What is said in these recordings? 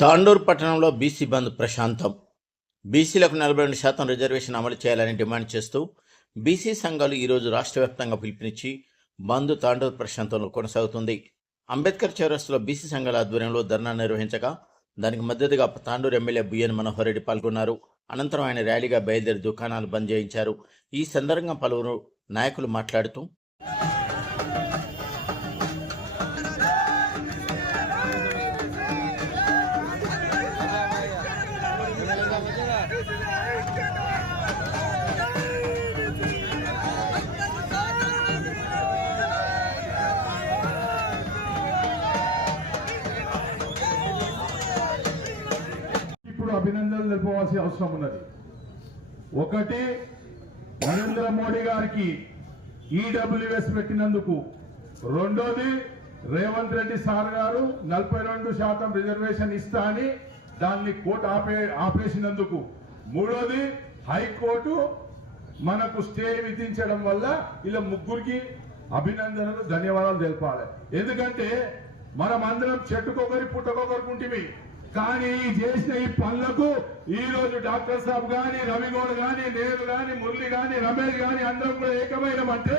తాండూరు పట్టణంలో బీసీ బంద్ ప్రశాంతం. బీసీలకు నలభై రెండు శాతం రిజర్వేషన్ అమలు చేయాలని డిమాండ్ చేస్తూ బీసీ సంఘాలు ఈరోజు రాష్ట్ర వ్యాప్తంగా పిలుపునిచ్చి బంద్ తాండూరు ప్రశాంతంలో కొనసాగుతుంది. అంబేద్కర్ చౌరస్లో బీసీ సంఘాల ఆధ్వర్యంలో ధర్నా నిర్వహించగా దానికి మద్దతుగా తాండూరు ఎమ్మెల్యే బుయ్యన్ మనోహర్ రెడ్డి పాల్గొన్నారు. అనంతరం ఆయన ర్యాలీగా బయలుదేరి దుకాణాలు బంద్ చేయించారు. ఈ సందర్భంగా పలువురు నాయకులు మాట్లాడుతూ ఇప్పుడు అభినందనలు తెలుపవలసిన అవసరం ఉన్నది. ఒకటి నరేంద్ర మోడీ గారికి ఈడబ్ల్యూఎస్ పెట్టినందుకు. రెండోది రేవంత్ రెడ్డి సార్ గారు నలభై రెండు శాతం రిజర్వేషన్ ఇస్తా అని దాన్ని కోర్టు ఆపే ఆపేసినందుకు. మూడోది హైకోర్టు మనకు స్టే విధించడం వల్ల ఇలా ముగ్గురికి అభినందనలు ధన్యవాదాలు తెలపాలి. ఎందుకంటే మనం అందరం చెట్టుకొకరి పుట్టకొకరికి కానీ ఈ చేసిన ఈ పనులకు ఈ రోజు డాక్టర్ సాబ్ గాని రవిగౌడ్ గాని నేను గాని మురళి గాని రమేష్ గాని అందరం కూడా ఏకమైనమంటే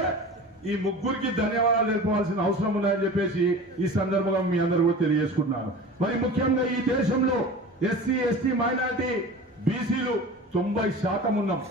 ఈ ముగ్గురికి ధన్యవాదాలు తెలుపవలసిన అవసరం ఉందని చెప్పేసి ఈ సందర్భంగా మీ అందరూ కూడా తెలియజేసుకున్నాను మరి ముఖ్యంగా ఈ దేశంలో ఎస్సీ ఎస్టీ మైనార్టీ బీసీలు తొంభై శాతం ఉన్నాం.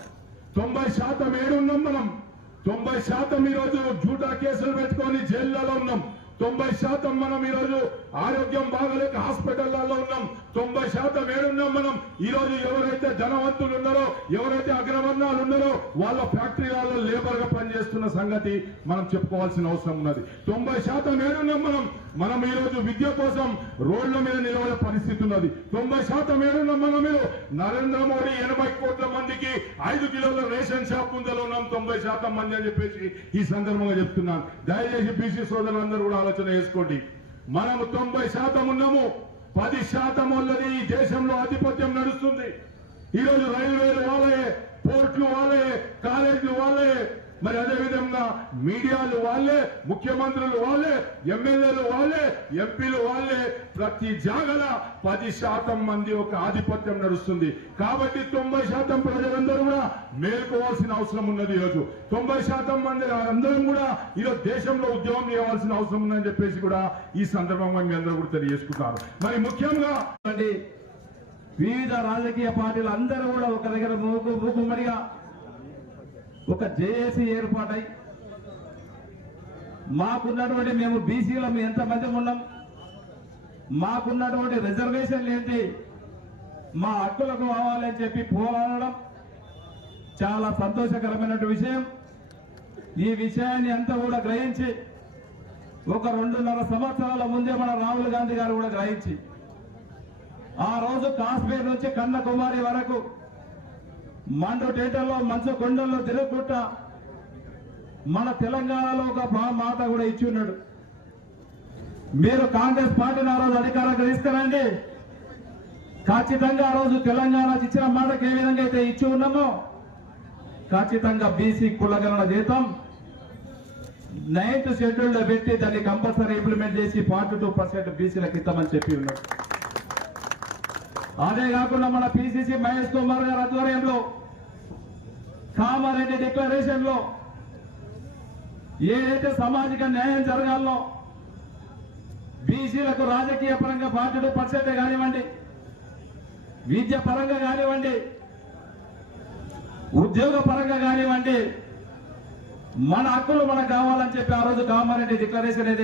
తొంభై శాతం ఏడున్నాం మనం. తొంభై శాతం ఈరోజు జూటా కేసులు పెట్టుకొని జైళ్ళలో ఉన్నాం. తొంభై శాతం మనం ఈరోజు ఆరోగ్యం బాగలేక హాస్పిటళ్ళలో ఉన్నాం. తొంభై శాతం ఏడున్నాం మనం. ఈరోజు ఎవరైతే ధనవంతులు ఉన్నారో ఎవరైతే అగ్రవర్ణాలు ఉన్నారో వాళ్ళ ఫ్యాక్టరీలలో లేబర్గా పనిచేస్తున్న సంగతి మనం చెప్పుకోవాల్సిన అవసరం ఉన్నది. తొంభై శాతం ఏడున్నాం మనం. మనం ఈరోజు విద్య కోసం రోడ్ల మీద నిలబడే పరిస్థితి ఉన్నది. తొంభై శాతం ఏడున్న మనం మీరు నరేంద్ర మోడీ ఎనభై కోట్ల మందికి ఐదు కిలోల రేషన్ షాప్ ముందర ఉన్నాం. తొంభై శాతం మంది అని చెప్పేసి ఈ సందర్భంగా చెప్తున్నాను. దయచేసి బీసీ సోదరులందరూ కూడా ఆలోచన చేసుకోండి. మనము తొంభై శాతం ఉన్నాము. పది శాతం వల్లది ఈ దేశంలో ఆధిపత్యం నడుస్తుంది. ఈరోజు రైల్వేలు వాళ్ళే పోర్ట్లు వాళ్ళే కాలేజీలు వాళ్ళే మరి అదేవిధంగా మీడియాలు వాళ్ళే ముఖ్యమంత్రులు వాళ్ళే ఎమ్మెల్యేలు వాళ్ళే ఎంపీలు వాళ్ళే ప్రతి జాగల పది శాతం మంది ఒక ఆధిపత్యం నడుస్తుంది. కాబట్టి తొంభై శాతం ప్రజలందరూ కూడా మేల్కోవాల్సిన అవసరం ఉన్నది ఈరోజు. తొంభై శాతం మంది అందరం కూడా ఈరోజు దేశంలో ఉద్యోగం చేయవలసిన అవసరం ఉందని చెప్పేసి కూడా ఈ సందర్భంగా మీ అందరూ కూడా తెలియజేసుకుంటారు. మరి ముఖ్యంగా వివిధ రాజకీయ పార్టీలు అందరూ కూడా ఒక దగ్గర మూకుమ్మడిగా ఒక జేఏసీ ఏర్పాటై మాకున్నటువంటి మేము బీసీలో మేము ఎంతమంది ఉన్నాం మాకున్నటువంటి రిజర్వేషన్లు ఏంటి మా హక్కులకు కావాలని చెప్పి పోరాడడం చాలా సంతోషకరమైనటువంటి విషయం. ఈ విషయాన్ని అంతా కూడా గ్రహించి ఒక రెండున్నర సంవత్సరాల ముందే మన రాహుల్ గాంధీ గారు కూడా గ్రహించి ఆ రోజు కాశ్మీర్ నుంచి కన్యాకుమారి వరకు మండు టేటల్లో మంచు కొండల్లో తిరుగుకుంట మన తెలంగాణలో ఒక మా- మాట కూడా ఇచ్చి ఉన్నాడు. మీరు కాంగ్రెస్ పార్టీని ఆ రోజు అధికారం తీసుకురండి. ఖచ్చితంగా ఆ రోజు తెలంగాణ ఇచ్చిన మాటకు ఏ విధంగా అయితే ఇచ్చి ఉన్నామో ఖచ్చితంగా బీసీ కులగణన జీతం నైన్త్ షెడ్యూల్లో పెట్టి దాన్ని కంపల్సరీ ఇంప్లిమెంట్ చేసి ఫార్టీ టూ పర్సెంట్ బీసీలకు ఇస్తామని చెప్పి ఉన్నాడు. అదే కాకుండా మన పిసిసి మహేష్ కుమార్ గారి ఆధ్వర్యంలో కామారెడ్డి డిక్లరేషన్లో ఏదైతే సామాజిక న్యాయం జరగాలో బీసీలకు రాజకీయ పరంగా ఫార్టీ పరిస్థితి కానివ్వండి విద్య పరంగా కానివ్వండి ఉద్యోగ పరంగా కానివ్వండి మన హక్కులు మనకు కావాలని చెప్పి ఆ రోజు కామారెడ్డి డిక్లరేషన్ ఏదైతే